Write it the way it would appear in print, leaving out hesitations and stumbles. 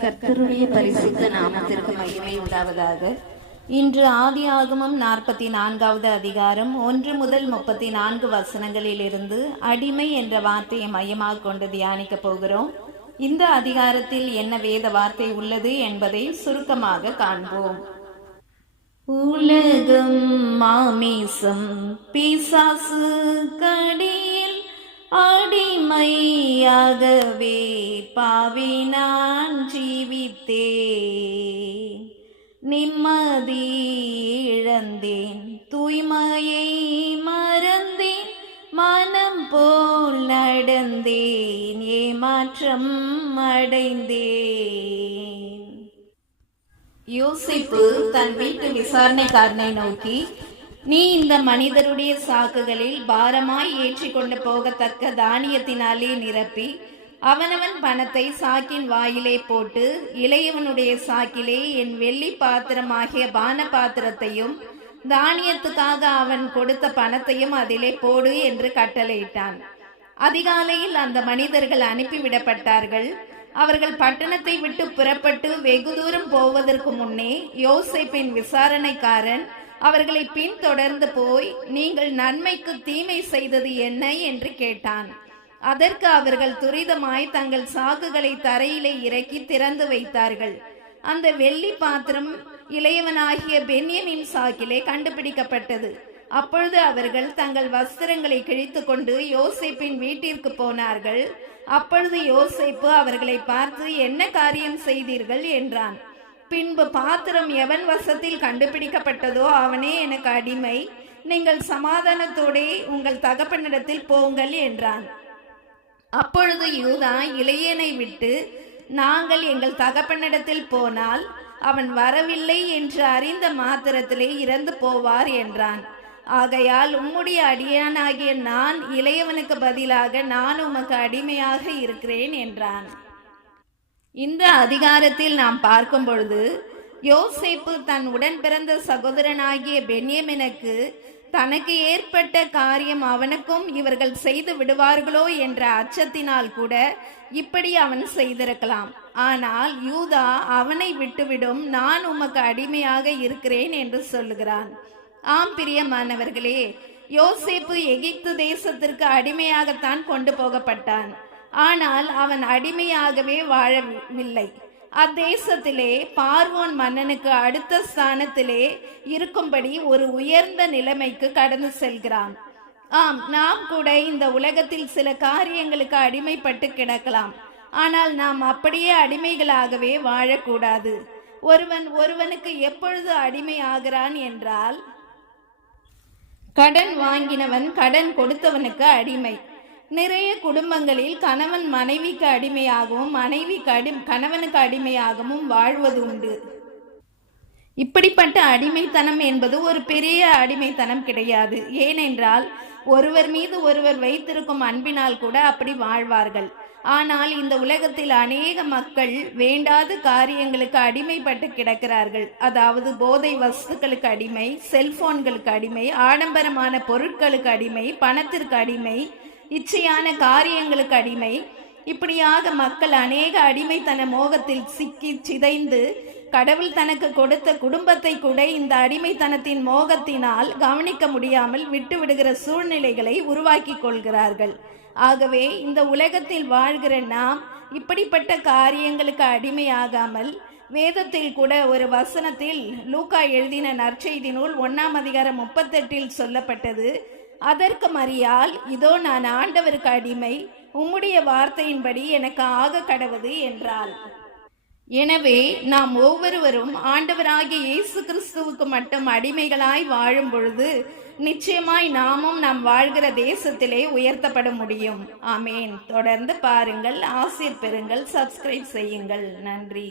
கர்த்தருடைய பரிசுத்த நாமத்திற்கு மகிமை உண்டாவதாக. இன்று ஆதியாகமம் 44வது அதிகாரம் 1 முதல் 34 வசனங்களிலிருந்து அடிமை என்ற வார்த்தையை மையமாக கொண்டு தியானிக்க போகிறோம். இந்த அதிகாரத்தில் என்ன வேத வார்த்தை உள்ளது என்பதை சுருக்கமாக காண்போம். உலகம் மாமிசம் பிசாசு கடியில் அடிமையாகவே பாவி நான் ஜீவித்தேன். நிம்மதி இழந்தேன், தூய்மையை மறந்தேன், மனம் போல் நடந்தேன், ஏமாற்றம் அடைந்தேன். யோசேப்பு தன் வீட்டு விசாரணைக்காரனை நோக்கி, நீ இந்த மனிதருடைய சாக்குகளில் பாரமாய் ஏற்றிக்கொண்டு போகத்தக்க தானியத்தினாலே நிரப்பி அவனவன் பணத்தை சாக்கின் வாயிலே போட்டு இளையவனுடைய சாக்கிலே என் வெள்ளி பாத்திரமாகிய பான பாத்திரத்தையும் தானியத்துக்காக அவன் கொடுத்த பணத்தையும் அதிலே போடு என்று கட்டளையிட்டான். அதிகாலையில் அந்த மனிதர்கள் அனுப்பிவிடப்பட்டார்கள். அவர்கள் பட்டணத்தை விட்டு புறப்பட்டு வெகு தூரம் போவதற்கு முன்னே யோசேப்பின் விசாரணைக்காரன் அவர்களை பின்தொடர்ந்து போய், நீங்கள் நன்மைக்கு தீமை செய்தது என்ன என்று கேட்டான். அதற்கு அவர்கள் துரிதமாய் தங்கள் சாக்குகளை தரையிலே இறக்கி திறந்து வைத்தார்கள். அந்த வெள்ளி பாத்திரம் இளையவனாகிய பென்யமின் சாக்கிலே கண்டுபிடிக்கப்பட்டது. அப்பொழுது அவர்கள் தங்கள் வஸ்திரங்களை கிழித்து கொண்டு யோசேப்பின் வீட்டிற்கு போனார்கள். அப்பொழுது யோசேப்பு அவர்களை பார்த்து, என்ன காரியம் செய்தீர்கள் என்றான். பின்பு, பாத்திரம் எவன் வசத்தில் கண்டுபிடிக்கப்பட்டதோ அவனே எனக்கு அடிமை. நீங்கள் சமாதானத்தோடே உங்கள் தகப்பனிடத்தில் போங்கள் என்றான். அப்பொழுது யூதா இளையனை விட்டு, நாங்கள் எங்கள் தகப்பனிடத்தில் போனால் அவன் வரவில்லை என்று அறிந்த மாத்திரத்திலே இறந்து போவார் என்றான். ஆகையால் உம்முடைய அடியானாகிய நான் இளையவனுக்கு பதிலாக நான் உமக்கு அடிமையாக இருக்கிறேன் என்றான். இந்த அதிகாரத்தில் நாம் பார்க்கும் பொழுது யோசேப்பு தன் உடன் பிறந்த சகோதரனாகிய பென்யமினுக்கு தனக்கு ஏற்பட்ட காரியம் அவனுக்கும் இவர்கள் செய்து விடுவார்களோ என்ற அச்சத்தினால் கூட இப்படி அவன் செய்திருக்கலாம். ஆனால் யூதா அவனை விட்டுவிடும், நான் உமக்கு அடிமையாக இருக்கிறேன் என்று சொல்லுகிறான். ஆம் பிரியமானவர்களே, யோசேப்பு எகிப்து தேசத்திற்கு அடிமையாகத்தான் கொண்டு போகப்பட்டான். ஆனால் அவன் அடிமையாகவே வாழவில்லை. அத்தேசத்திலே பார்வோன் மன்னனுக்கு அடுத்த ஸ்தானத்திலே இருக்கும்படி ஒரு உயர்ந்த நிலைமைக்கு கடந்து செல்கிறான். ஆம், நாம் கூட இந்த உலகத்தில் சில காரியங்களுக்கு அடிமைப்பட்டு கிடக்கலாம். ஆனால் நாம் அப்படியே அடிமைகளாகவே வாழக்கூடாது. ஒருவனுக்கு எப்பொழுது அடிமை ஆகிறான் என்றால், கடன் வாங்கினவன் கடன் கொடுத்தவனுக்கு அடிமை. நிறைய குடும்பங்களில் கணவன் மனைவிக்கு அடிமையாகவும் மனைவி கணவனுக்கு அடிமையாகவும் வாழ்வது உண்டு. இப்படிப்பட்ட அடிமைத்தனம் என்பது ஒரு பெரிய அடிமைத்தனம் கிடையாது. ஏனென்றால் ஒருவர் மீது ஒருவர் வைத்திருக்கும் அன்பினால் கூட அப்படி வாழ்வார்கள். ஆனால் இந்த உலகத்தில் அநேக மக்கள் வேண்டாத காரியங்களுக்கு அடிமைப்பட்டு கிடக்கிறார்கள். அதாவது போதை வஸ்துக்களுக்கு அடிமை, செல்போன்களுக்கு அடிமை, ஆடம்பரமான பொருட்களுக்கு அடிமை, பணத்திற்கு அடிமை, இச்சையான காரியங்களுக்கு அடிமை. இப்படியாக மக்கள் அநேக அடிமைத்தன மோகத்தில் சிக்கி சிதைந்து கடவுள் தனக்கு கொடுத்த குடும்பத்தை கூட இந்த அடிமைத்தனத்தின் மோகத்தினால் கவனிக்க முடியாமல் விட்டு விடுகிற சூழ்நிலைகளை உருவாக்கி கொள்கிறார்கள். ஆகவே இந்த உலகத்தில் வாழ்கிற நாம் இப்படிப்பட்ட காரியங்களுக்கு அடிமையாகாமல், வேதத்தில் கூட ஒரு வசனத்தில் லூக்கா எழுதின நற்செய்தி நூல் 1ஆம் அதிகாரம் 38 சொல்லப்பட்டது, அதற்கு மரியாள், இதோ நான் ஆண்டவருக்கு அடிமை, உம்முடைய வார்த்தையின்படி எனக்கு ஆக கடவுது என்றாள். எனவே நாம் ஒவ்வொருவரும் ஆண்டவராகிய இயேசு கிறிஸ்துவுக்கு மட்டும் அடிமைகளாய் வாழும் பொழுது நிச்சயமாய் நாமும் நாம் வாழ்கிற தேசத்திலே உயர்த்தப்பட முடியும். ஆமேன். தொடர்ந்து பாருங்கள், ஆசீர் பெறுங்கள், சப்ஸ்கிரைப் செய்யுங்கள். நன்றி.